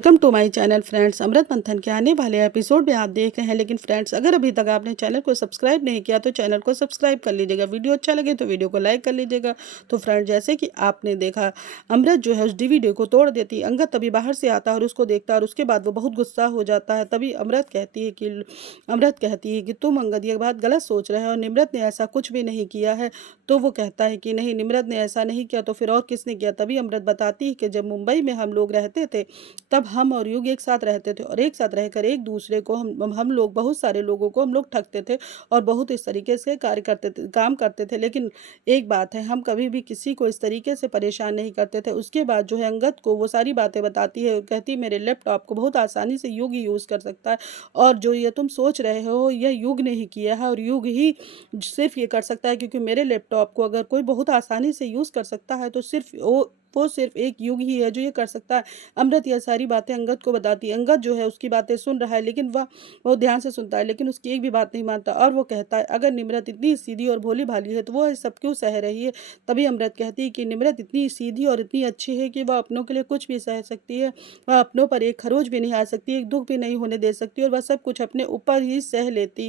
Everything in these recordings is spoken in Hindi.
Welcome to my channel friends. अमृत मंथन के आने वाले एपिसोड में आप देख रहे हैं। लेकिन फ्रेंड्स, अगर अभी तक आपने चैनल को सब्सक्राइब नहीं किया तो चैनल को सब्सक्राइब कर लीजिएगा। वीडियो अच्छा लगे तो वीडियो को लाइक कर लीजिएगा। तो फ्रेंड्स, जैसे कि आपने देखा, अमृत जो है उस डीवीडी को तोड़ देती। अंगद तभी बाहर से आता है और उसको देखता है और उसके बाद वो बहुत गुस्सा हो जाता है। तभी अमृत कहती है कि तुम अंगद ये बात गलत सोच रहे हो और निम्रत ने ऐसा कुछ भी नहीं किया है। तो वो कहता है कि नहीं, निम्रत ने ऐसा नहीं किया तो फिर और किसने किया। तभी अमृत बताती है कि जब मुंबई में हम लोग रहते थे तब हम और युग एक साथ रहते थे और एक साथ रहकर एक दूसरे को हम लोग बहुत सारे लोगों को हम लोग ठगते थे और बहुत इस तरीके से कार्य करते थे, काम करते थे। लेकिन एक बात है, हम कभी भी किसी को इस तरीके से परेशान नहीं करते थे। उसके बाद जो है अंगद को वो सारी बातें बताती है और कहती है मेरे लैपटॉप को बहुत आसानी से युग ही यूज़ कर सकता है और जो ये तुम सोच रहे हो यह युग ने ही किया है और युग ही सिर्फ ये कर सकता है, क्योंकि मेरे लैपटॉप को अगर कोई बहुत आसानी से यूज़ कर सकता है तो सिर्फ वो सिर्फ एक युग ही है जो ये कर सकता है। अमृत यह सारी बातें अंगद को बताती है। अंगद जो है उसकी बातें सुन रहा है, लेकिन वह बहुत ध्यान से सुनता है, लेकिन उसकी एक भी बात नहीं मानता और वो कहता है अगर निम्रत इतनी सीधी और भोली भाली है तो वह सब क्यों सह रही है। तभी अमृत कहती है कि निम्रत इतनी सीधी और इतनी अच्छी है कि वह अपनों के लिए कुछ भी सह सकती है। वह अपनों पर एक खरोच भी नहीं आ सकती, एक दुख भी नहीं होने दे सकती और वह सब कुछ अपने ऊपर ही सह लेती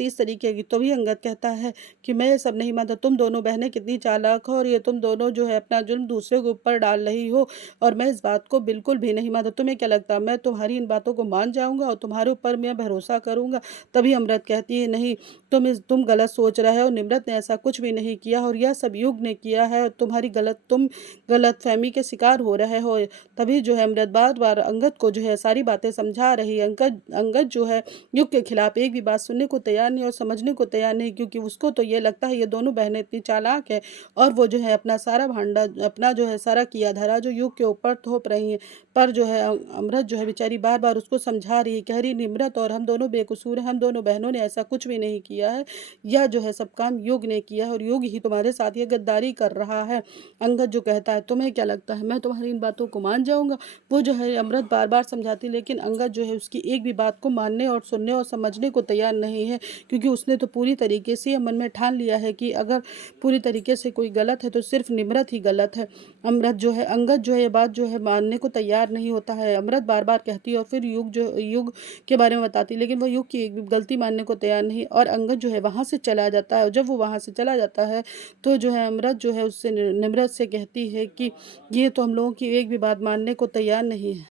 इस तरीके की। तभी अंगद कहता है कि मैं ये सब नहीं मानता, तुम दोनों बहनें कितनी चालाक हो और ये तुम दोनों जो है अपना जुल्म दूसरे के ऊपर डाल रही हो और मैं इस बात को बिल्कुल भी नहीं मानता। तुम्हें क्या लगता है मैं तुम्हारी इन बातों को मान जाऊंगा और तुम्हारे ऊपर मैं भरोसा करूंगा। तभी अमृत कहती है नहीं, तुम गलत सोच रहे हो। निम्रत ने ऐसा कुछ भी नहीं किया और यह सब युग ने किया है और तुम गलत फहमी के शिकार हो रहे हो। तभी जो है अमृत बार बार अंगद को जो है सारी बातें समझा रही है। अंगद जो है युग के खिलाफ एक भी बात सुनने को तैयार नहीं और समझने को तैयार नहीं, क्योंकि उसको तो ये लगता है ये दोनों बहनें इतनी चालाक है और वो जो है अपना सारा भांडा, अपना जो है सारा किया धरा जो युग के ऊपर थोप रही है। पर जो है अमृत जो है बेचारी बार बार उसको समझा रही है, कह रही निम्रत और हम दोनों बेकसूर हैं, हम दोनों बहनों ने ऐसा कुछ भी नहीं किया है। यह जो है सब काम युग ने किया है और युग ही तुम्हारे साथ ये गद्दारी कर रहा है। अंगद जो कहता है तुम्हें क्या लगता है मैं तुम्हारी इन बातों को मान जाऊंगा। वो जो है अमृत बार बार समझाती, लेकिन अंगद जो है उसकी एक भी बात को मानने और सुनने और समझने को तैयार नहीं है, क्योंकि उसने तो पूरी तरीके से मन में ठान लिया है कि अगर पूरी तरीके से कोई गलत है तो सिर्फ निम्रत ही गलत है। अंगद जो है ये बात जो है मानने को तैयार नहीं होता है। अमृत बार बार कहती है और फिर युग के बारे में बताती, लेकिन वह युग की एक भी गलती मानने को तैयार नहीं और अंगद जो है वहां से चला जाता है। और जब वो वहां से चला जाता है तो जो है अमृत जो है उससे निम्रत से कहती है कि ये तो हम लोगों की एक भी बात मानने को तैयार नहीं है।